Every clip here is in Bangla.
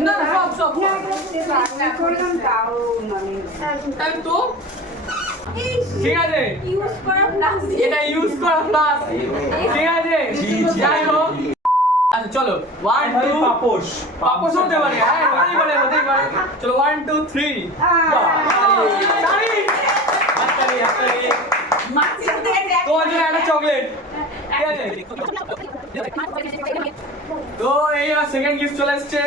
না সব করলাম তাও মানে তাই তো ঠিক আছে ইউজ করা প্লাস্টিক এটা ইউজ করা প্লাস ঠিক আছে যাই হোক আচ্ছা চলো 1 2 পাপোশ পাপোশ হতে পারে হ্যাঁ হতেই পারে চলো 1 2 3 মাছের থেকে তোমার জন্য একটা চকলেট ঠিক আছে তো এই সেকেন্ড গিফট চলে এসেছে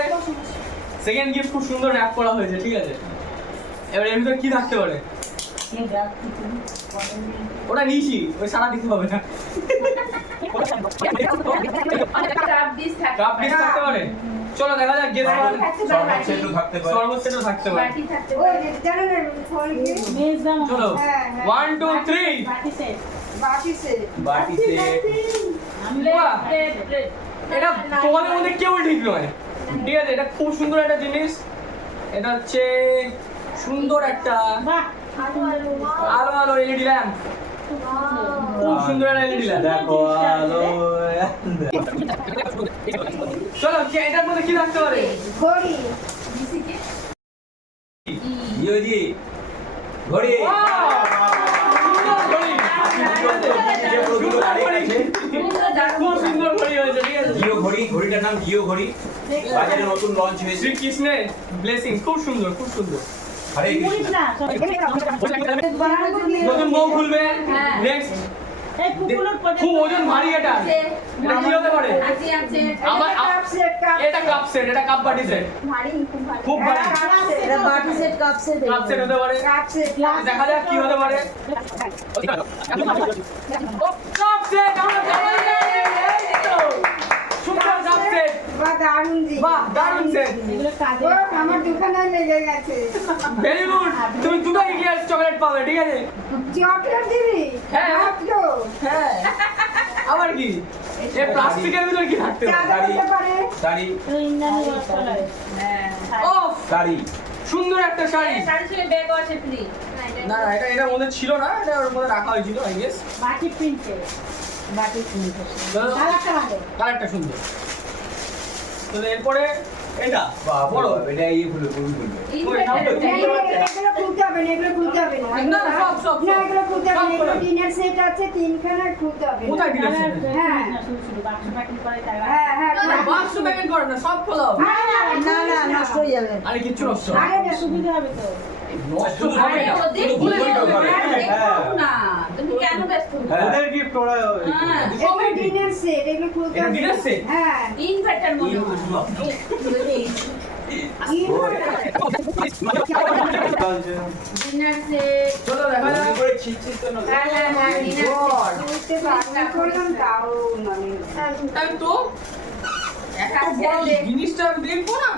সেকেন্ড গিফট খুব সুন্দর র্যাপ করা হয়েছে ঠিক আছে এবার এর ভিতরে কি থাকতে পারে ওটা নিয়েছি ওই সারা দিতে হবে না কাপ ডিশ থাকে কাপ ডিশ থাকতে পারে চলো দেখা যাক গেস করুন সর্বোচ্চ থাকতে পারে সর্বোচ্চ থাকতে পারে বাটি থাকতে ওই পারে যে জানেন না ফলকে চলো হ্যাঁ, 1 2 3 বাকি সে বাটি সেট বাহ! প্লেট প্লেট এটা তোমাদের মধ্যে কেউ ঠিক নয় ঠিক আছে এটা খুব সুন্দর একটা জিনিস এটা হচ্ছে সুন্দর একটা আলো আলো এলইডি ল্যাম্প খুব সুন্দর একটা এলইডি ল্যাম্প দেখো আলো চলো এটার মধ্যে কি থাকতে পারে ঘড়ি ডিসিকে জিওজি ঘড়ি খুব সুন্দর ঘড়ি হয়েছে ঠিক আছে জিও ঘড়ি ঘড়িটার নাম জিও ঘড়ি বাজারে নতুন লঞ্চ হয়েছে শ্রীকৃষ্ণের ব্লেসিং খুব সুন্দর খুব সুন্দর হরে কৃষ্ণ নতুন বউ খুলবে হ্যাঁ। নেক্সট খুব ওজন ভারী এটা এটা কি হতে পারে আছে আছে আবার কাপ সেট এটা কাপ সেট এটা কাপ বাটি সেট ভারী খুব ভারী খুব ভারী এটা বাটি set cup set cup set হতে পারে কাপ সেট দেখা যাক কি হতে পারে ও কাপ সেট আমরা পেয়ে গেছি এই তো সুন্দর কাপ সেট বা দারুণ জি বাহ দারুণ সেট ও আমার দোকানে লেগে গেছে ভেরি গুড তুমি দুটো ইডিয়াস চকলেট পাবে ঠিক আছে চকলেট দিবি হ্যাঁ। ভাবছো হ্যাঁ আবার কি এই প্লাস্টিকের ভিতর কি থাকতে পারে চাঁদা দিতে পারে শাড়ি হ্যাঁ ও শাড়ি সুন্দর একটা শাড়ি শাড়ি ছিল ব্যাগ আছে ফ্রি না না এটা মধ্যে ছিল না এটা ওর মধ্যে রাখা হয়েছিল আই গেস বাটি প্রিন্টে বাটি প্রিন্ট কালারটা ভালো কালারটা সুন্দর তো এরপরে এটা বড় বড় এটা এই ফুল ফুলবে এগুলো খুলতে হবে না এগুলো খুলতে হবে না না, না, সব। না এগুলো খুলতে হবে না সব এগুলো করে। ডিনার সেট আছে তিনখানা খুলতে হবে না। কোথায় দিল হ্যাঁ। বাক্স প্যাকিং করে তাই হ্যাঁ হ্যাঁ না বাক্স প্যাকেট করে না সব খোলা হবে না না নষ্ট হয়ে যাবে আরে কিচ্ছু নষ্ট আরে না সুবিধা হবে তো নষ্ট শুধু হবে না ওদের শুধু ভুল কি করে। হ্যাঁ। না তুমি কেন ব্যস্ত হ্যাঁ। ওদের গিফট ওরা হ্যাঁ এগুলো ডিনার সেট এগুলো খুলতে এটা হবে dinner set? হ্যাঁ ইনভার্টার মনে হয় ডিনার সেট চলো দেখা যাক করে ছিটছিট তো না হ্যাঁ হ্যাঁ হ্যাঁ ডিনার God. খুলতে পারবো করলাম তাও মানে তাই তো এত বড় জিনিসটা আমি দেখবো না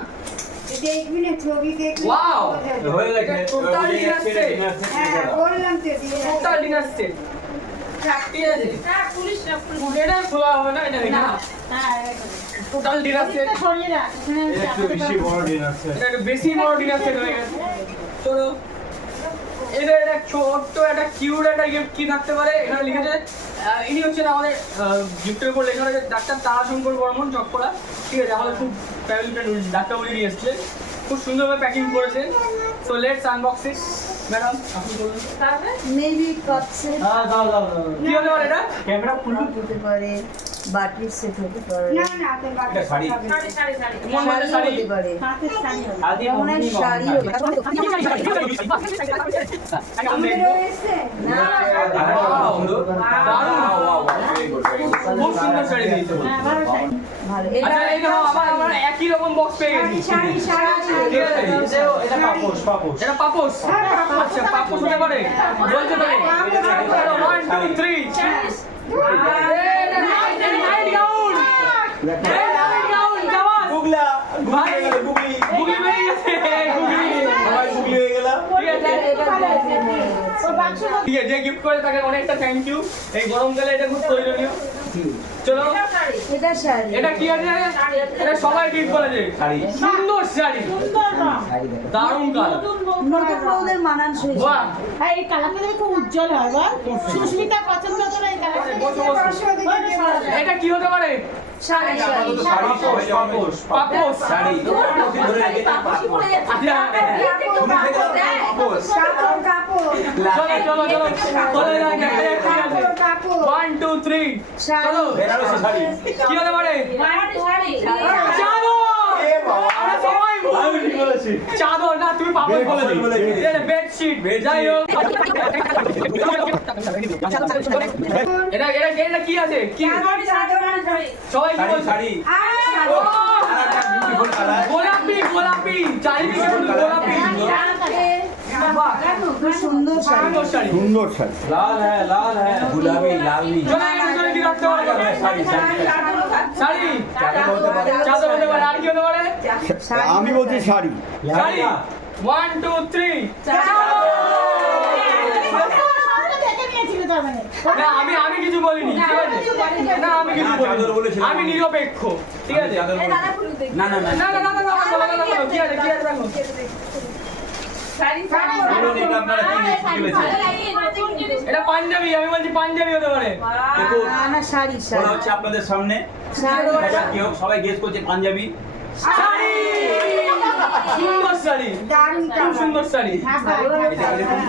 দেখবি না ছবি দেখবি Wow! হয়ে গেছে Total dinner set. হ্যাঁ বললাম তো dinner set। Total dinner set ঠিক আছে না পুলিশ না এটা খোলা হবে না এটা রেখে হ্যাঁ টোটাল ডিনার সেট ছড়িয়ে রাখ একটু বেশি বড় ডিনার সেট এটা একটা বেশি বড় ডিনার সেট হয়ে গেছে চলো এটা একটা ছোট্ট একটা কিউট একটা গিফট কি থাকতে পারে এখানে লিখেছে ইনি হচ্ছেন আমাদের গিফটের উপর লেখা রয়েছে ডাক্তার তারাশঙ্কর বর্মন চকপড়া ঠিক আছে আমাদের খুব ফ্যামিলি ফ্রেন্ড ডাক্তার বলে নিয়ে এসছে খুব সুন্দরভাবে প্যাকিং করেছে so let's unbox it madam আপনি বলুন তাহলে মেবি কাপ সেট দাও দাও দাও কি হতে পারে এটা ক্যামেরা খুলুন হতে পারে বাটির সেট হতে পারে না না তোর বাকি এটা শাড়ি। শাড়ি শাড়ি শাড়ি কোন মানে শাড়ি হতে পারে আদি মনে হয় মোহিনী শাড়ি হবে আমাদের রয়েছে না খুব সুন্দর শাড়ি দিয়েছে ভালো আচ্ছা এই দেখো আমরা একই রকম বক্স পেয়ে গেছি শাড়ি শাড়ি ঠিক আছে এটা পাপোশ পাপোশ এটা পাপোস আচ্ছা পাপোস হতে পারে বলতে পারে চলো 1 2 3 নাইট গাউন নাইট গাউন জামাজ গুগলা ভাই গুগলি গুগলি হয়ে গেছে গুগলি সবাই গুগলি হয়ে গেল ঠিক আছে ঠিক আছে যে গিফট করে তাকে অনেকটা থ্যাংক ইউ এই গরমকালে এটা খুব প্রয়োজনীয় চলো এটাও শাড়ি। এটা শাড়ি। এটা কি আছে? এটা সবাই গিফট করেছে। শাড়ি। সুন্দর শাড়ি, সুন্দর রং। দারুণ কালার। নতুন বউ নতুন বউদের মানানসই শাড়ি। বাহ, আর এই কালারটা দেখে খুব উজ্জ্বল হয় বল। সুস্মিতা পছন্দ করে এই কালারটা। বসো, বসো। এটা কি হতে পারে? শাড়ি, শাড়ি। শাড়ি সবাই যেমন পাপোশ। শাড়ি ধরে রেখে পাপোশ আচ্ছা, পাপোশ কাপড় কাপড় চলো চলো চলো চলে যাই, দেখা যাক কি আছে। কাপড় কাপড় 1 2 3 শাড়ি। চলো। বেনারসি শাড়ি কি হতে পারে? শাড়ি। চাদর। এ বাবা আমরা সবাই আমি ঠিক বলেছি। চাদর না, তুমি পাপোশ বলে দিই। বলে দিই। এটা বেডশিট, যাই হোক। এটা এটা এটা কি আছে? কি সবাই কি শাড়ি বলছে? শাড়ি ও, বিউটিফুল কালার গোলাপি গোলাপি, চারিদিকে শুধু গোলাপি। বাহ, খুব সুন্দর শাড়ি। সুন্দর শাড়ি। সুন্দর শাড়ি। লাল হ্যাঁ লাল হ্যাঁ গুলাবি লালনি চলো এর ভিতরে কি রাখতে পারে? শাড়ি শাড়ি শাড়ি, চাদর হতে পারে চাদর হতে পারে, আর কি হতে পারে? আমি বলছি শাড়ি। শাড়ি 1 2 3 না, আমি কিছু বলিনি, ঠিক আছে? না, আমি কিছু না, চাদর বলিনি। বলেছিলাম। আমি নিরপেক্ষ, ঠিক আছে? চাদর বলে- না না না না না না না না, বলো, বলো, বলো, কি আছে কি আছে দেখো। বলুন এটা আপনারা কি বলেছেন এটা পাঞ্জাবি, আমি বলছি পাঞ্জাবি হতে পারে। দেখুন না না শাড়ি, বলা শাড়ি। হচ্ছে আপনাদের সামনে শাড়ি। এটা কি হোক সবাই গেস করছে পাঞ্জাবি শাড়ি, সুন্দর শাড়ি, দারুণ খুব কাপড় সুন্দর শাড়ি। এটা এরকম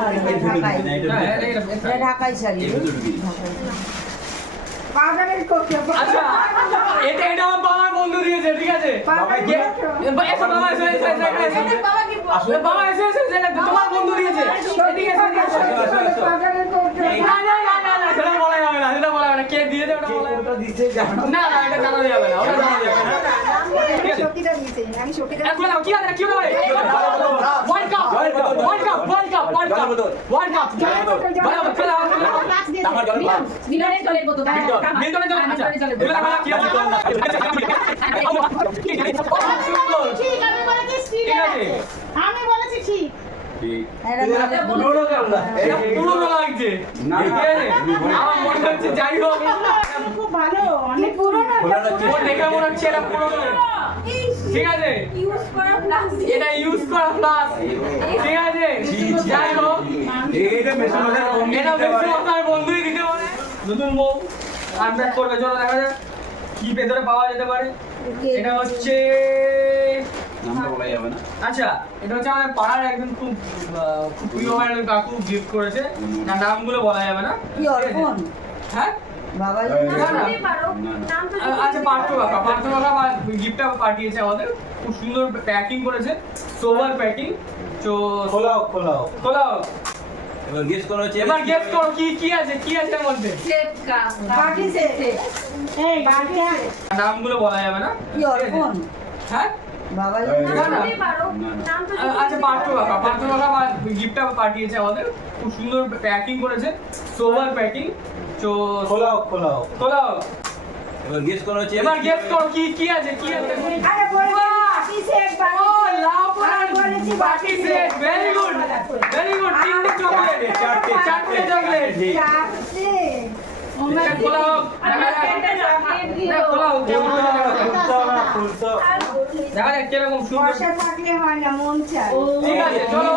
এর ভেতর ঢুকে না এটা হ্যাঁ, এটা ঢাকাই শাড়ি। এর ভেতর ঢুকে পাউডারের কোট আচ্ছা, এটা এটা আমার বাবার বন্ধু দিয়েছে, ঠিক আছে? এসো বাবা, এসো এসো এসো এসো। আসলে বাবা এসো এসো এসো, এটা তোমার বন্ধু দিয়েছে। এদিকে এসো, এদিকে এসো। পাউডারের কোট না না না না না, সেটা বলা যাবে না, সেটা বলা যাবে না। কে দিয়েছে ওটা বলা যাবে না। দিতে জানো না না, এটা জানা যাবে না, ওটা জানা যাবে না। সত্যিটা দিয়েছে আমি সত্যিটা এক বলে দাও, কি আছে কি হবে? World cup, world cup, world cup, world cup, world cup, world cup. বলো, চলো, আমার জল পান মিলনের জলের বোতল। মিল্টনের জন্য, আচ্ছা। এগুলো দেখা কি আছে? সুন্দর। ঠিক, আমি বলেছি স্টিল ঠিক আছে। আমি বলেছি ঠিক। ঠিক এটা ভালো। পুরোনো কালার। এটা পুরনো লাগছে। না, ঠিক আছে? আমার মনে হচ্ছে যাই হোক, এগুলো খুব ভালো, অনেক পুরোনো ওর দেখে মনে হচ্ছে এটা পুরনো। ঠিক আছে? এটা ইউজ করা প্লাস, ঠিক আছে? যাই হোক, এটা মেশিন মাঝে কম এটা বেশি আপনার বন্ধুই দিতে পারে। নতুন বউ আনপ্যাক করবে, চলো দেখা যাক কি ভেতরে পাওয়া যেতে পারে। এটা হচ্ছে, নামটা বলা যাবে না আচ্ছা, এটা হচ্ছে আমাদের পাড়ার একজন খুব খুব প্রিয় হয় একজন কাকু গিফট করেছে। না, নামগুলো বলা যাবে না। কি অর্পণ? হ্যাঁ, বাবা না, না। আচ্ছা, পার্থ কাকা গিফটটা পাঠিয়েছে আমাদের, খুব সুন্দর প্যাকিং করেছে, সোভার প্যাকিং। তো খোলাও খোলাও। খোলাও, এবার গেস করা হচ্ছে এবার গেস করো কি কি আছে, কি আছে এর মধ্যে। বাকি সে এই বাকি নামগুলো বলা যাবে না। কি অর্পণ? হ্যাঁ, বাবা না, না। আচ্ছা, পার্থ কাকা গিফটটা পাঠিয়েছে আমাদের, খুব সুন্দর প্যাকিং করেছে, সোভার প্যাকিং। তো খোলাও খোলাও। খোলাও, এবার গেস করা হচ্ছে এবার গেস করো কি কি আছে, কি আছে। আরে বলেছি বাকি সে ও, লাভ আমি বলেছি বাকি set, very good, very good. তিনটে চকলেট, চারটে চকলেট। চাপতে এটা খোলা হোক, দেখা যাক। না, খোলা হোক, কেমন খোলা হোক। খুলতে হবে না, খুলতে হবে। দেখা যাক কিরকম সুন্দর। বর্ষা থাকলে হয় না মন চায় ঠিক আছে, চলো।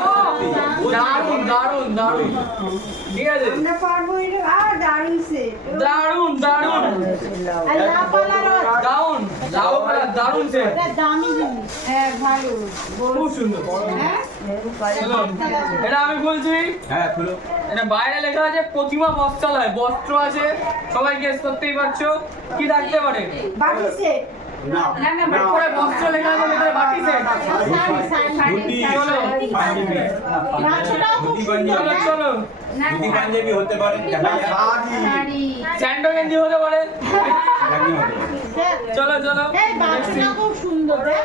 দারুন দারুন দারুন, ঠিক আছে, আমরা পারবো এটা আর দারুণ সে দারুন দারুন, আর লাভ পালার দারুন দারুন সে, এটা দামি জিনিস। হ্যাঁ ভালো খুব সুন্দর। হ্যাঁ চলো, এটা আমি বলছি, হ্যাঁ খুলো এটা বাইরে লেখা আছে প্রতিমা বস্ত্রালয়, বস্ত্র আছে, সবাই গেস করতেই পারছো কি থাকতে পারে। বাকি সে না উপরে বস্ত্র লেখা আছে, ভিতরে বাটি সেট। ধুতি চলো বাচ্চাটাও খুব ধুতি সুন্দর। পাঞ্জাবি চলো, ধুতি পাঞ্জাবি হতে পারে দেখা যাক স্যান্ডো গেঞ্জি হতে পারে। জানি হতে পারে দেখ, চলো চলো, এই বাচ্চাটাও খুব সুন্দর দেখ।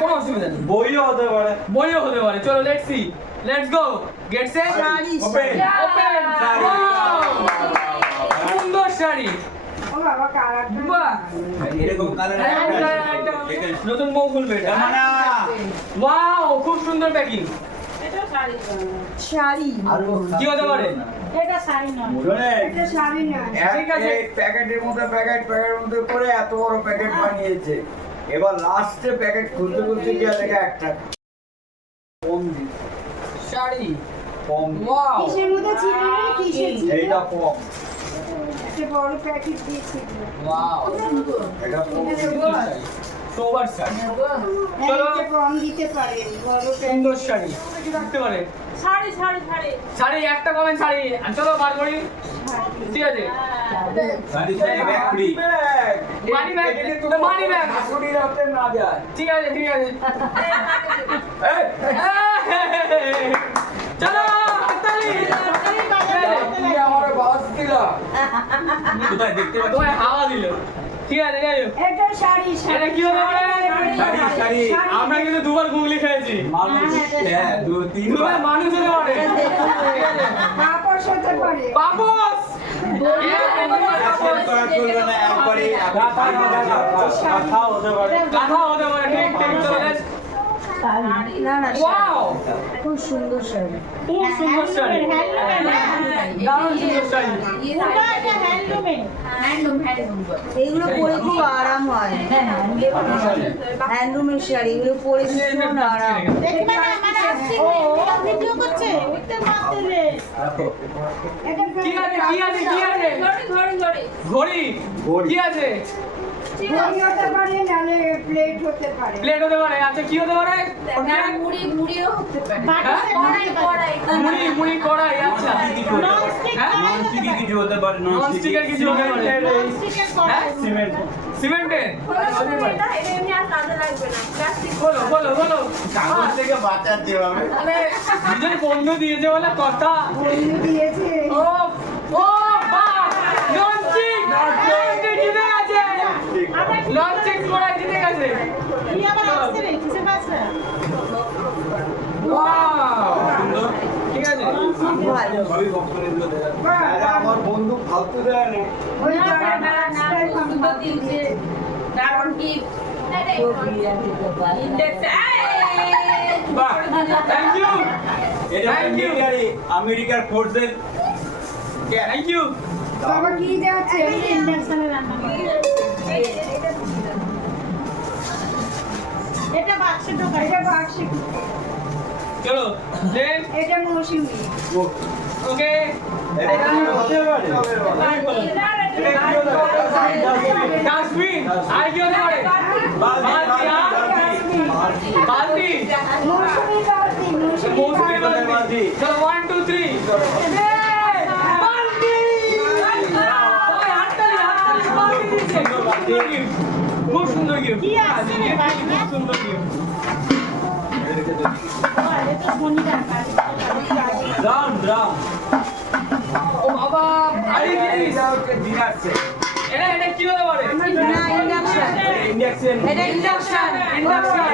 কোনো অসুবিধা নেই, বইও হতে পারে। বইও হতে পারে। চলো, let's see, let's go, get set, sari, open, open. সুন্দর শাড়ি, ও বাবা কালারটা বাহ, এরকম কালার নতুন বউ খুলবে এটা। জামানা ওয়াও, খুব সুন্দর প্যাকিং। এটা শাড়ি কি হতে পারে? এটা শাড়ি নয়। এটা শাড়ি না ঠিক আছে। প্যাকেটের মধ্যে প্যাকেটের মধ্যে করে এত বড় প্যাকেট বানিয়েছে। এবার লাস্টে প্যাকেট খুলতে খুলতে গিয়ে দেখা একটা কম শাড়ি। কম ওয়াও। কিসের মধ্যে ছিল রে? কিসের ছিল? এইটা কম একটা বড় প্যাকেট দিয়েছিল ওয়াও। এটা কম সোবার শাড়ি। চলো কম দিতে পারে বড় সুন্দর শাড়ি। কি থাকতে পারে? শাড়ি শাড়ি শাড়ি শাড়ি একটা কমেন শাড়ি। চলো বার করি। ঠিক আছে। Sari sari bag free. Money bag. Money bag. শাশুড়ি রাতে না যায়। ঠিক আছে ঠিক আছে। এই, চলো হাততালি। তুমি আমার বাস দিলা। কোথায় দেখতে পাচ্ছি? তোমায় হাওয়া দিল। ঠিক আছে যাই হোক। এটা শাড়ি এটা কি হতে পারে? শাড়ি শাড়ি আমরা কিন্তু দুবার গুগলি খেয়েছি। মানুষ হ্যাঁ দুবার 2-3 বার মানুষ হতে পারে। ঠিক আছে। কাপড় হতে পারে বাবুস। শেষ করা চলবে না একবারে কাঁথা হতে পারে। কথা হতে পারে। ঠিক ঠিক চলে। না না ওয়াও। খুব সুন্দর শাড়ি খুব সুন্দর শাড়ি। দারুণ সুন্দর শাড়ি। এইগুলো পরে খুব আরাম হয় হ্যান্ডলুমের শাড়ি এগুলো পরে ভীষণ আরাম দেখবে না মানে আসছে ভিডিও করছে ওইটা মারতে রে কি আছে কি আছে কি আছে? ঘড়ি। কি আছে? ঘড়ি হতে পারে নালে প্লেট হতে পারে প্লেট হতে পারে। আচ্ছা কি হতে পারে? মুড়ি মুড়ি কড়াই। আচ্ছা হ্যাঁ? নন স্টিকি কিছু হতে পারে নন নন স্টিকি স্টিকের কিছু হতে পারে। হ্যাঁ? সিমেন্ট। সিমেন্টের? বলো বলো বলো। কাগজ থেকে বাঁচাতে হবে। মানে নিজের বন্ধু দিয়েছে বলে কথা। বন্ধু দিয়েছে ও ও বাহ! লঞ্চিং জিতে গেছে। লঞ্চিং কড়াই জিতে গেছে। তুই আবার আসছে রে কিসে পাচ্ছে ওয়াও! ঠিক আছে। ভালো সবই বক্সের গুলো দেখা যাচ্ছে। আরে আমার বন্ধু ফালতু দেয় না। ওই রাস্তায় ফাঁকা দিয়েছে বাহ! Thank you. এটা Thank you. আমেরিকার ফোর্সের থ্যাংক ইউ। বাবা কি দেওয়াচ্ছে ইন্ডাকশনে রান্না করে এটা বাক্সে ঢোকা এটা বাক্সে চলো দেন এটা মৌসুমি ওকে। এটা কি হতে পারে? ডাস্টবিন। আর কি হতে পারে? বালতি। আর? বালতি। মৌসুমি বালতি মৌসুমী বালতি। চলো 1 2 3 বালতি। সবাই হাততালি, হাততালি, বালতি দিচ্ছে। খুব সুন্দর gift। কি আসছে রে ভাই? খুব সুন্দর gift। এটা শনিবার কাজ ড্রাম ড্রাম। ও বাবা, আরে জিনিস। এটা হচ্ছে ডিনার সেট। এটা কি হতে পারে? না ইন্ডাকশন ইন্ডাকশন এটা ইন্ডাকশন ইন্ডাকশন।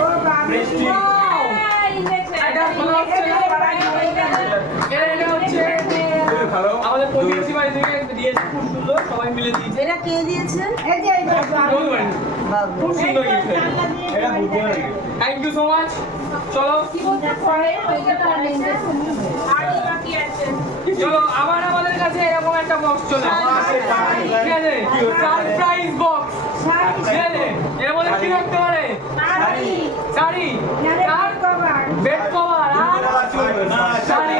ও বাবা Wow! এটা ভালো হচ্ছে না? এটা হচ্ছে ভালো আমাদের প্রতিবেশী বাড়ি থেকে দিয়েছে, খুব সুন্দর, সবাই মিলে দিয়েছে। এটা কে দিয়েছে এই যে এই বাবা বাবা খুব সুন্দর gift। এটা বুঝতে পারি। Thank you so much. চলো চলো আবার আমাদের কাছে এরকম একটা বক্স চলে আসে। ঠিক আছে, সারপ্রাইজ বক্স। ঠিক আছে, এর মধ্যে কি রাখতে পারে? শাড়ি আর কভার বেড কভার আর শাড়ি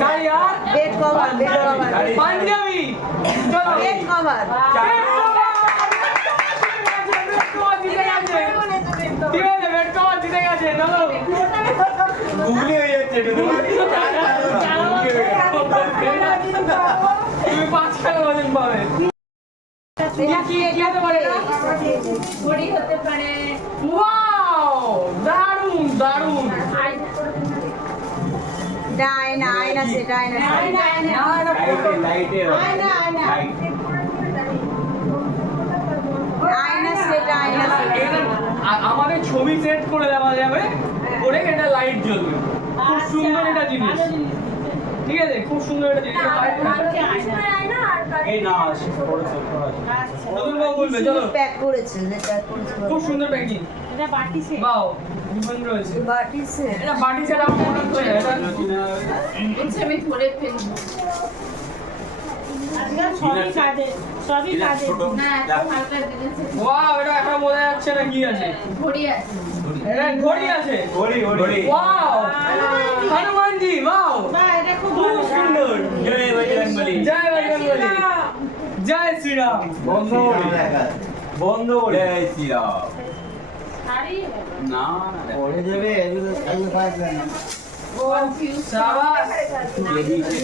শাড়ি আর বেড কভার পাঞ্জাবি। চলো বেড কভার বেড কভার জিতে গেছে। ঠিক আছে, বেড কভার জিতে গেছে। চলো গুগলি হয়ে যাচ্ছে এটা তো। তুমি 5 টাকা ওজন পাবে। এটা কি হতে পারে? ওয়াও, দারুণ দারুণ। আয়না আয়না সেটা আয়না লাইটে আয়না সেটা আয়না এটা আমাদের ছবি সেট করে দেওয়া যাবে, করে এটা লাইট জ্বলবে। খুব সুন্দর এটা জিনিস। ঠিক আছে, খুব সুন্দর একটা জিনিস। এই না আসে পড়েছে নতুন বাবু বলবে, চলো। প্যাক করেছে, প্যাক করেছে। খুব সুন্দর প্যাকিং। এটা বাটি সেট। বাও, ডিফারেন্ট রয়েছে। বাটি সেট। এটা বাটি সেট আমার মনে হচ্ছে এটা আমি ধরে ফেলবো। আজকাল সবই কাজে, সবই কাজে। না, এত হালকা জিনিস। ওয়াও, এটা একটা বোঝা যাচ্ছে না কি আছে। ঘড়ি আছে। এটা ঘড়ি আছে। ঘড়ি ঘড়ি ওয়াও, হনুমানজি, ওয়াও, না, এটা খুব খুব ভালো। সুন্দর। জয় বজরংবলী। জয় বজরংবলী, জয় শ্রীরাম। বন্ধ করি বন্ধ করি জয় শ্রীরাম। শাড়ি না না পড়ে যাবে এগুলো থাকলে পারবে না। সাবাস।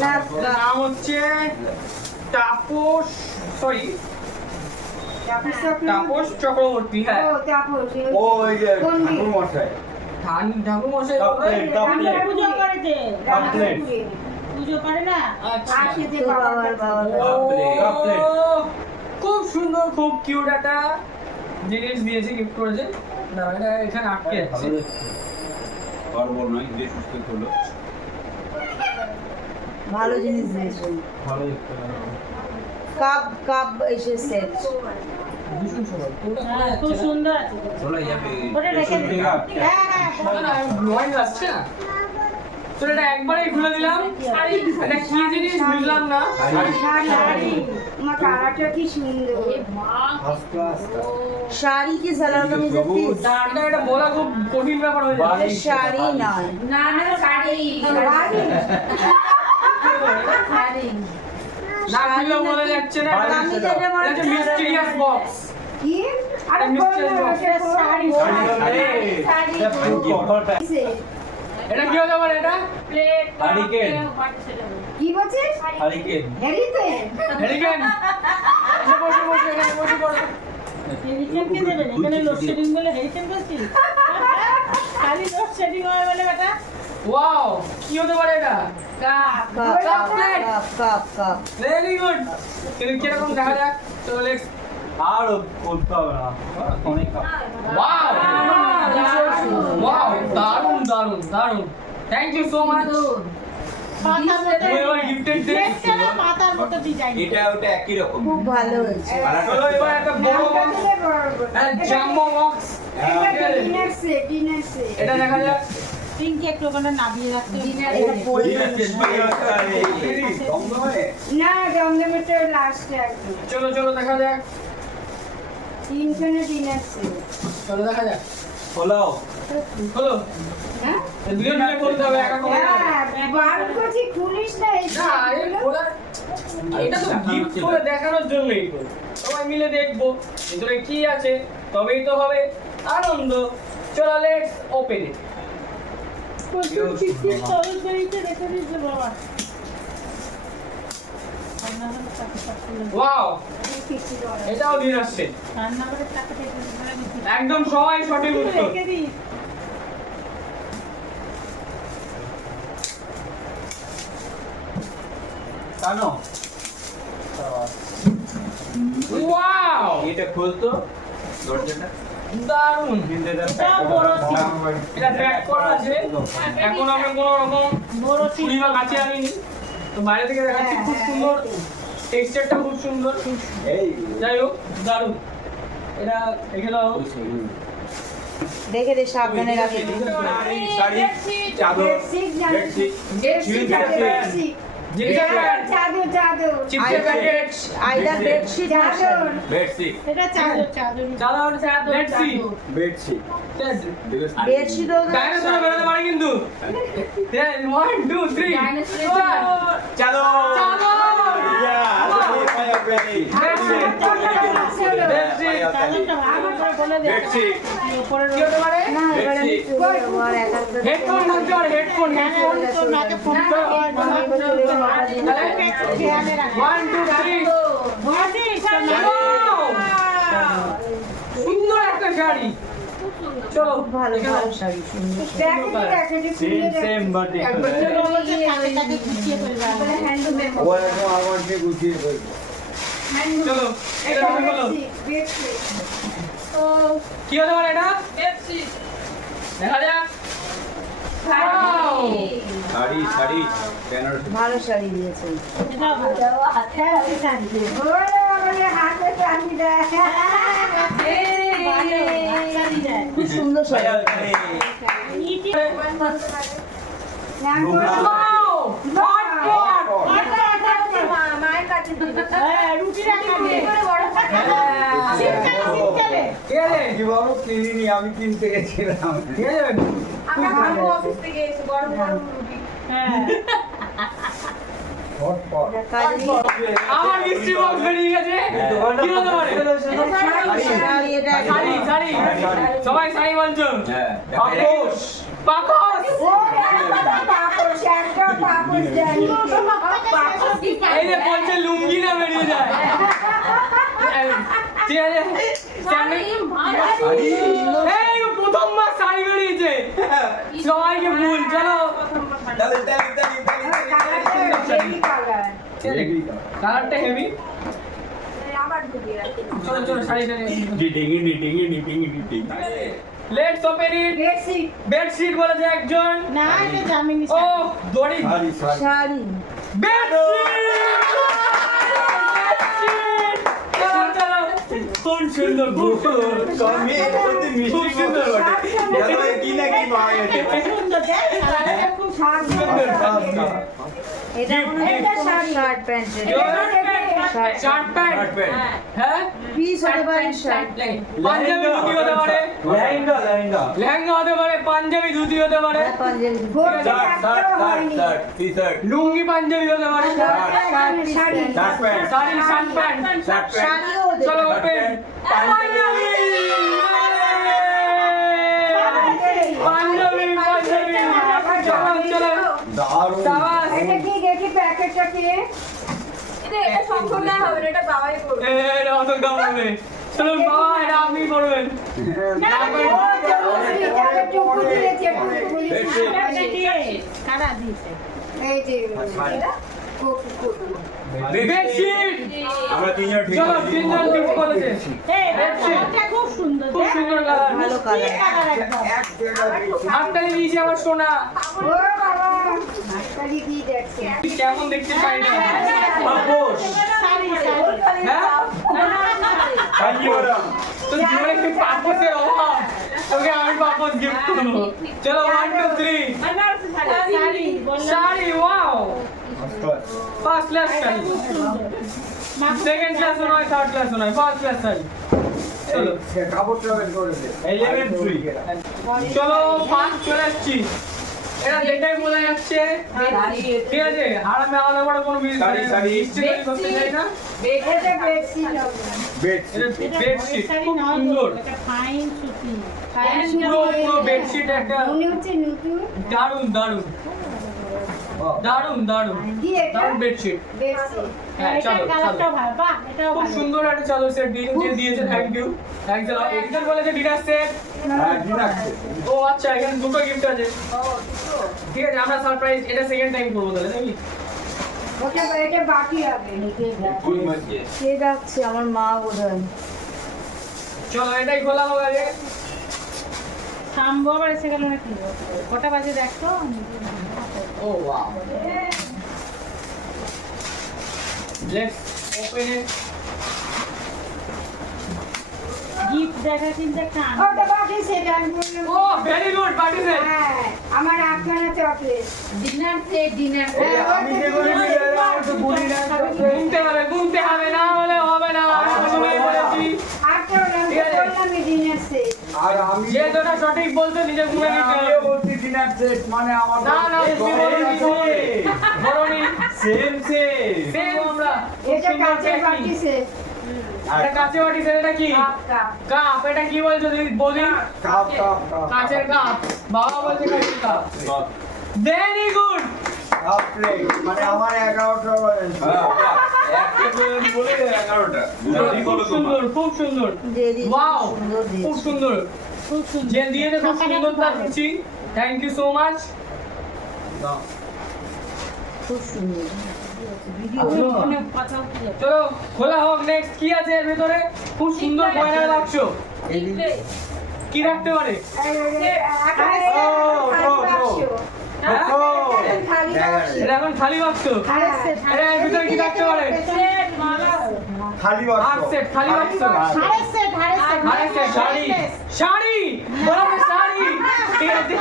না, নাম হচ্ছে তাপস, সরি তাপস চক্রবর্তী। হ্যাঁ, ও তাপস ও ওই যে কোন দিক? ঠাকুর মশাই। ঠাকুর মশাই। কাপলেট কাপলেট পুজো করেছে। কাপলেট পুজো করে না। আচ্ছা। আসিতে তোর বাবা বাবার বাবা। কাপলেট। খুব সুন্দর, খুব কিউট একটা জিনিস দিয়েছে, গিফট করেছে। না, এটা এখানে আটকে যাচ্ছে। গর্বর নয়, যে সুস্থ হলো। ভালো জিনিস দিয়েছে। ভালো দেখতে কাপ কাপ এসে সেট। ভীষণ সুন্দর। হ্যাঁ, খুব সুন্দর আছে। চলে যাবে। ওটা রেখে দিন। ঠিক আছে। হ্যাঁ, হ্যাঁ। ব্লোয়িং আসছে না তো, এটা একবারেই খুলে দিলাম। এটা কি জিনিস বুঝলাম না। শাড়ি আমার কালারটা কি সুন্দর। First class. শাড়ি কি সালোয়ার কামিজের পিস? এটা এটা বলা খুব কঠিন ব্যাপার হয়ে যাচ্ছে। এটা শাড়ি নয়। না, না, শাড়ি। শাড়ি। না খুললেও বলা যাচ্ছে না। কামিজ এটা মনে এটা হচ্ছে মিস্টিরিয়াস বক্স। কি আরে এটা বল মিস্টার না, বক্স। এটা শাড়ি শাড়ি। এটা ফুল কভারটা এটা কি হতে পারে? এটা প্লেট। হারিকেন। কি বলছিস হারিকেন হেরিতে হেরিকেন। বসে বসে বসে এখানে বসে পড়ো। হেরিকেন কে দেবেন? এখানে লোডশেডিং বলে হেরিকেন বলছিস? খালি লোডশেডিং হয় বলে বেটা? ওয়াও, কি হতে পারে এটা? Cup. Cup cup cup cup. Very good. কিন্তু কিরকম দেখা যাক। তো লেটস। আর করতে হবে না অনেক কাপ ওয়াও, ওয়াও, দারুণ দারুণ দারুণ। Thank you so much. পাতার মতো। তুমি এবার গিফটেড দিন। দেখছে না পাতার মতো ডিজাইন। এটা ওটা একই রকম। খুব ভালো হয়েছে। চলো এবার একটা বড় box, jumbo box. Dinner set এটা দেখা যাক। পিঙ্কি একটু ওখানে নামিয়ে রাখতে। এটা পরে বন্ধ হয় না দমদমের লাস্টে একদম চলো চলো দেখা যাক। তিনখানে ডিনার সেট চলো দেখা যাক। খোলাও হলো। হ্যাঁ দুজন মিলে বলতে হবে, একা করে না। হ্যাঁ বার করছি খুলিস না এই না, এই বলার এটা তো গিফট করে দেখানোর জন্যই তো। সবাই মিলে দেখবো ভিতরে কি আছে, তবেই তো হবে আনন্দ। চলো লেটস ওপেন ইট। পিঙ্কি সরল করিতে রেখে দিয়েছে বাবা। ওয়াও, কিছু করে এটাও দিয়ে আসছে। রান্নাঘরের টাকাটা একটু ধরে দিচ্ছি। একদম সবাই সঠিক উত্তর। রেখে দিই। জানো ওয়াও, এটা খুলতো দরজাটা। দারুণ। এটা বড় এটা প্যাক করা আছে। এখন আমি কোনো রকম বড় ছুরি বা কাছে আনিনি, তো বাইরে থেকে দেখাচ্ছি। খুব সুন্দর, টেক্সচারটা খুব সুন্দর। এই যাই হোক, দারুণ। এটা দেখে নাও। দেখে দে সাবধানে রাখে। শাড়ি, চাদর, বেডশিট জানিস বেডশিট, বেডশিট বেডশিট জিনিসের প্যাকেট, চাদর চাদর চিপসের প্যাকেট, আইদার বেডশিট না চাদর বেডশিট। এটা চাদর চাদর চাদর, বেডশিট। বেডশিট বেডশিট ও ডাইনোসর বেরোতে পারে কিন্তু। 1 2 3 চাদর। চাদরটা ভালো করে বলে দে। বেডশিট, উপরের কি হতে পারে? না এবারে আমি বেডশিট। তুলে দেবো আর একাত্তর হেডফোন থাকতে পারে, হেডফোন হেডফোন। তোর নাকে ফোন করে খেয়ালে রাখ। 1 2 3 বুঝেছিস? সুন্দর একটা শাড়ি। চলো ভালো ভালো শাড়ি সুন্দর। প্যাকেটে প্যাকেটে সেম খুলে সেম বাট একবার চলো বলছে তাকে তাকে গুছিয়ে ফেলবে। হ্যান্ডমেড ও এখন আমাকে গুছিয়ে ফেলবে। চলো এটা তুমি বলো বেডশিট কি হতে পারে এটা? দেখা যাক। Wow! শাড়ি শাড়ি বেনারসি ভালো শাড়ি দিয়েছে। এটাও ভালো। হাতে শাড়ি দিয়ে। ওরে বাবারে, হাতে চাবি দেয়। ভালো, শাড়ি দেয়। খুব সুন্দর শাড়ি। ইটি মায়ের কাছে দিবে। হ্যাঁ, রুটি রাখা দিয়ে। শীতকালে। ঠিক আছে কি বলো কিনিনি, আমি কিনতে গেছিলাম। ঠিক আছে আমরা খাবো অফিস থেকে এসে গরম গরম রুটি। হ্যাঁ। হটপট। আমার মিষ্টি বক্স বেরিয়ে গেছে কি হতে পারে শাড়ি এটা শাড়ি শাড়ি সবাই শাড়ি বলছো হ্যাঁ পাপোশ পাপোশ পাপড়, একটা পাপড় দেয়। এই যে বলছে লুঙ্গি না বেরিয়ে যায় ঠিক আছে এই প্রথমবার শাড়ি বেরিয়েছে সবাইকে ভুল চলো তাহলে তাহলে হেভি কালার। কালারটা হেভি আবার ঢুকিয়ে রাখি। চলো চলো শাড়িটা ডিটিং ডিটিং ডিটিং ডিটিং let's open it bedsheet. Bedsheet বলেছে একজন না, এটা জামিনী ও শাড়ি। দড়ি শাড়ি শাড়ি। শাড়ি কোন সুন্দর কমে করতে মিষ্টি সুন্দর বটে এটা কি না কি পায় খুব সুন্দর দেখ, কালারটা খুব সুন্দর। এটা এটা sari. Shirt pant shirt pant হ্যাঁ পিস হতে পারে শার্ট পাঞ্জাবি ধুতি হতে পারে লেহেঙ্গা লেহেঙ্গা লেহেঙ্গা হতে পারে পাঞ্জাবি ধুতি হতে পারে panjabi shirt shirt shirt shirt T shirt lungi panjabi হতে পারে sari. Shirt pant sari shirt pant shirt pant শাড়িও হতে চলো পারে। ওপেন পাঞ্জাবি পাঞ্জাবি পাঞ্জাবি চলো চলো দারুণ। সাবাস এটা কি দেখি প্যাকেটটা কি? এটা সম্পূর্ণ হবে না, এটা বাবাই করবে। এটা অত দাম হবে চলো বাবা এটা আপনি করবেন টুকু দিয়েছে, টুকু দিয়েছে। এটা দিয়ে, কারা দিয়েছে? এই যে এটা কোকো। বেডশিট আমরা তিনজন ঠিক চলো তিনজন টিপ করেছে এই, কালারটা খুব সুন্দর খুব দেখ। সুন্দর কালার ভালো কি কালার কালার একদম। এক জায়গায় হাততালি দিয়েছি আমার সোনা ও বাবা, হাততালি দিয়ে দেখছে। কেমন দেখতে পাই না পাপোশ শাড়ি, শাড়ি। হ্যাঁ কাঞ্জিওরাম তো জীবনে একটু পাপসের অভাব তোকে আমি পাপস গিফট করবো চলো 1 2 3 শাড়ি, বললাম। Sari wow first class sari খুব সুন্দর। সেকেন্ড ক্লাস নয় থার্ড ক্লাস নয় ফার্স্ট ক্লাস শাড়ি চলো সে কাপড়টা বের করে দে। Elementary। চলো ফার্স্ট চলে আসছি এটা দেখেই বোঝা যাচ্ছে ঠিক আছে আর আমি আলাদা করে কোনো শাড়ি, শাড়ি। স্টিকার করতে চাই না এটা বেডশিট হবে। বেডশিট। এটা এটা বেডশিট শাড়ি খুব নয় সুন্দর তো, এটা ফাইন সুতি। পুরো পুরো বেডশিট একটা মনে হচ্ছে নতুন। দারুন দারুন দারুন দারুন কি এটা? দারুন বেডশিট বেডশিট। হ্যাঁ এটার চলো কালারটাও চলো ভালো, বাহ, এটাও খুব ভালো। সুন্দর একটা চাদর সেট দিয়েছে থ্যাংক ইউ একজন বলেছে ডিনার সেট হ্যাঁ, ডিনার সেট। ও আচ্ছা এখানে দুটো গিফট আছে ঠিক আছে আমরা সারপ্রাইজ এটা সেকেন্ড টাইম করবো তাহলে নাকি এটা বাকি হবে। ফুল মাঝে কে ডাকছে? আমার মা বোধহয়। চলো এটাই খোলা হোক আগে থামবো আবার এসে গেল নাকি? কটা বাজে দেখতো? Oh wow let's open it gift দেখা চিন্তা খান। ওটা বাকি সেট আমি বললাম। Oh very good party set হ্যাঁ, আমার আপনারা চকলেট। ডিনার সেট ডিনার এই আমি যেগুলো নিয়ে এলাম, একটু বুড়ি না ঘুমতে হবে না হলে হবে না আমি প্রথমেই বলেছি আটটা বললাম, ঠিক আছে। বললাম ডিনার সেট। আর আমি যে যেটা সঠিক বলতে নিজে ঘুরে নিতে আমিও হবে বলছি ডিনার সেট মানে আমার না না তুমি বলনি সেম সেম সেম আমরা এটা কাঁচের বাটি সেট। এটা কাঁচের বাটি সেট এটা কি কাপ কাপ। কাপ এটা কি বলছো দিদি বলি কাপ কাপ কাপ কাঁচের কাপ বাবা বলছে কাঁচের cup very good cup plate মানে আমার 11টা বাজে একটা বলে 11টা দুটোই খুব বলো সুন্দর খুব সুন্দর দিয়ে দিয়েছে, ওয়াও সুন্দর দিয়েছে। খুব সুন্দর খুব সুন্দর। যে দিয়েছে খুব সুন্দর তার দিচ্ছি থ্যাংক ইউ সো মাচ খুব সুন্দর ভিডিও ফোনে কথা বলতে যাবে। চলো খোলা হোক নেক্সট কি আছে এর ভিতরে খুব সুন্দর গয়না রাখছো কি রাখতে পারে হ্যাঁ? খালি বাক্স। এটা এখন খালি বাক্স। এটা এর ভিতরে কি থাকতে পারে? খালি আট সেট খালি বাক্স। আরেক সেট শাড়ি। শাড়ি বলো না, শাড়ি। ঠিক আছে,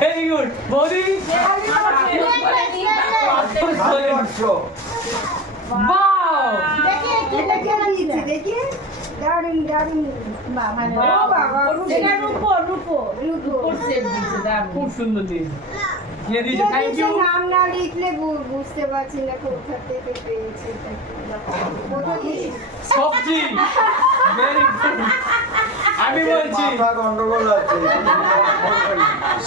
ভেরি গুড। বৌদি খালি বাক্স। বাও, এটা কে দিয়েছে দেখি? দারুণ দারুণ। ও বাবা, এটা রূপো রূপোর সেট দিচ্ছে দারুণ। খুব সুন্দর জিনিস দিয়ে দিয়েছে, থ্যাংক ইউ। নাম না লিখলে বুঝতে পারছি না কোথা থেকে পেয়েছে এটা। কোথা থেকে? সবজি ভেরি গুড। আমি বলছি মাথা গন্ডগোল আছে।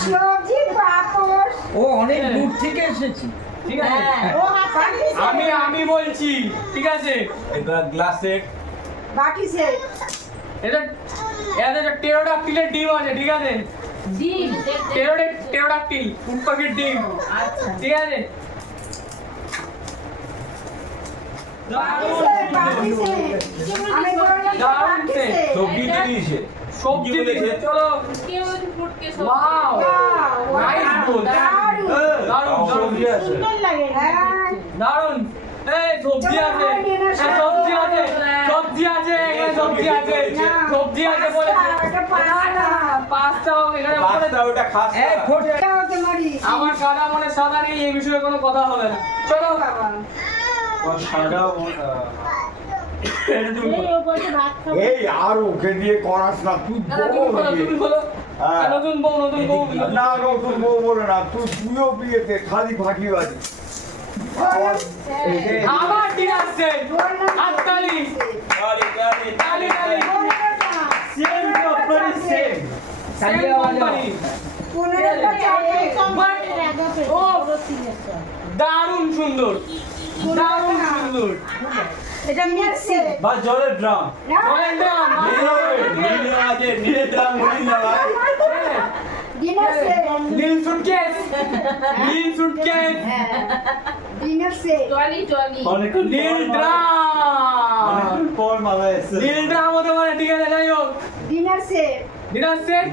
সবজি পাপড়। ও অনেক দূর থেকে এসেছি। ঠিক আছে, ও হাত পাখি আমি বলছি ঠিক আছে। এবার গ্লাসের বাকি সে এটা একটা টেরোডাক্টিলের ডিম আছে, ঠিক আছে? ডিম টেরোডাক্টিল উট পাখির ডিম, আচ্ছা ঠিক আছে? বাকি সে আমি বললাম তো দারুণ বাকি সে। সে। সবজি দিয়ে দিয়েছে। সবজি বলেছে। চলো। কেউ ফুটকে ওয়াও, Wow, নাইস গুড, দারুণ। দারুণ সবজি আছে। সুন্দর লাগে হ্যাঁ। দারুণ। এই সবজি আছে, হ্যাঁ, সবজি আছে, সবজি আছে, এখানে সবজি আছে, সবজি আছে বলেছে। এটা পাস্তা। পাস্তাও এখানে বলেছে। পাস্তা ওটা খাস না। এটা হতে পারি। আমার সাদা মানে সাদা নেই, এই বিষয়ে কোনো কথা হবে না। চলো বাবা। সাদা এটা তুমি এই ও বলছে ভাত খাবো এই আর ওকে দিয়ে করাস না তুই দাদা, তুমি বউ বলো, দিয়ে। তুমি বলো। হ্যাঁ। নতুন বউ না নতুন বউ বলে না, তুইও বিয়েতে খালি ফাঁকিবাজি। আবার ডিনার সেট, হাততালি, তালি তালি, same company same. Same company. 15টা চারটে। কোম্পানির আগাপে ও। পুরো সিনেসা দারুণ সুন্দর, দারুণ সুন্দর। এটা মিক্সি। বা জলের ড্রাম। চলেন দাম, নীল আছে, নীলের ড্রাম বলি না ভাই। Dinner set. নীল সুটকেস, নীল সুটকেস, ডিনার সেট। টলি অনেক নীল ড্রাম, অনেকক্ষণ পর মালা এসছে। নীল ড্রাম হতে পারে, ঠিক আছে? যাই হোক, ডিনার সেট। Dinner set.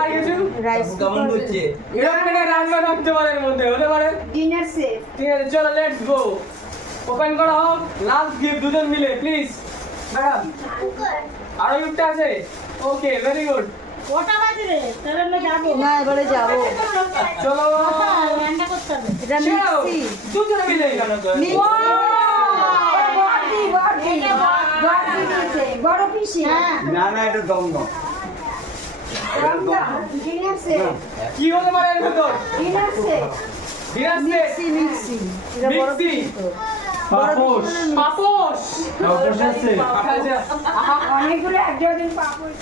আর কিছু রাইস কেমন করছে? এরকম একটা রান্না থাকতে পারে, এর মধ্যে হতে পারে। Dinner set. ঠিক আছে, চলো লেটস গো। ওপেন করা হোক, লাস্ট গিফট দুজন মিলে প্লিজ। ম্যাডাম আরো গিফট আছে? ওকে, ভেরি গুড। ওটা বাজে রে তাহলে আমরা যাবো না এবারে যাবো চলো রান্না করতে হবে এটা চলো, মিক্সি দুজনে মিলে। বড়ি বড়ি বড়ি দিয়েছে। বড় পিসি। হ্যাঁ। না না এটা দমদম। Dinner set. কি হতে পারে এর ভেতর? Dinner set. Dinner set, mixie এটা বড় মিক্সি, পিসি তো পাপোশ। পাপোশ। পাপোশ আছে। আচ্ছা, আহা, অনেকগুলো এক ডজন পাপড়।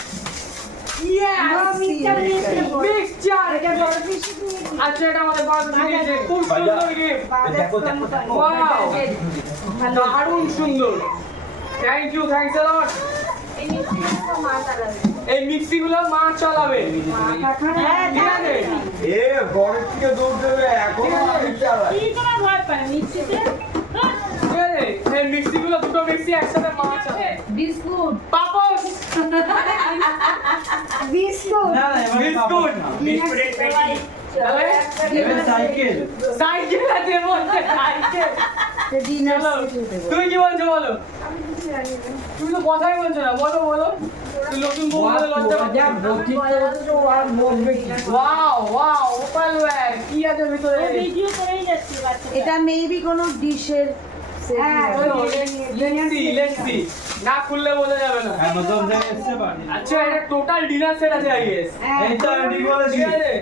yes, মিক্সচার দিয়েছে। মিক্সচার। এটা বড় পিসি দিয়েছে। আচ্ছা, এটা আমাদের বড় দিয়েছে, খুব সুন্দর গিফট। দেখো দেখো দেখো। ওয়াও, দারুণ সুন্দর। থ্যাংক ইউ, থ্যাঙ্কস আ লট। এই মিক্সি গুলো মা চালাবে, ঠিক আছে? এ ঘরের থেকে দৌড় দেবে এখনো আমি চালাই। কি তোমার ভয় পায় মিক্সিতে ঠিক আছে, এই মিক্সি গুলো, দুটো মিক্সি একসাথে মা চালাবে। বিস্কুট পাপোশ, বিস্কুট। না না এবারে বিস্কুট। বিস্কুটের পেটি। তাহলে এবারে সাইকেল। সাইকেল আছে বলতে, সাইকেল। ডিনার চলো, তুমি কি বলছো বলো? আমি কিছু জানি না। তুমি তো কথাই বলছো না, বলো বলো। তুমি নতুন বউ বলে লজ্জা পাচ্ছো। ওয়াও ওয়াও, ওপাল ওয়্যার, কি আছে ভিতরে? ভিডিও করেই যাচ্ছি বাচ্চাটা এটা মেবি কোনো ডিশের হ্যাঁ, চলো, let's see, let's see। না খুললে বোঝা যাবে না। অ্যামাজন থেকে এসছে বাড়ি। আচ্ছা, এটা টোটাল ডিনার সেট আছে আই গেস। হ্যাঁ, এই তো আমি বলেছি। ঠিক আছে,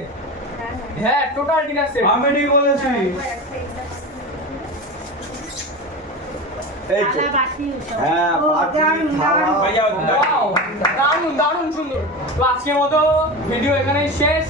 হ্যাঁ টোটাল ডিনার সেট। আমি ঠিক বলেছি। এই তো থালা বাটি সব হ্যাঁ ও, বাটি দারুণ, থালা দারুণ। ওয়াও, দারুণ দারুণ সুন্দর। তো আজকের মতো ভিডিও এখানেই শেষ।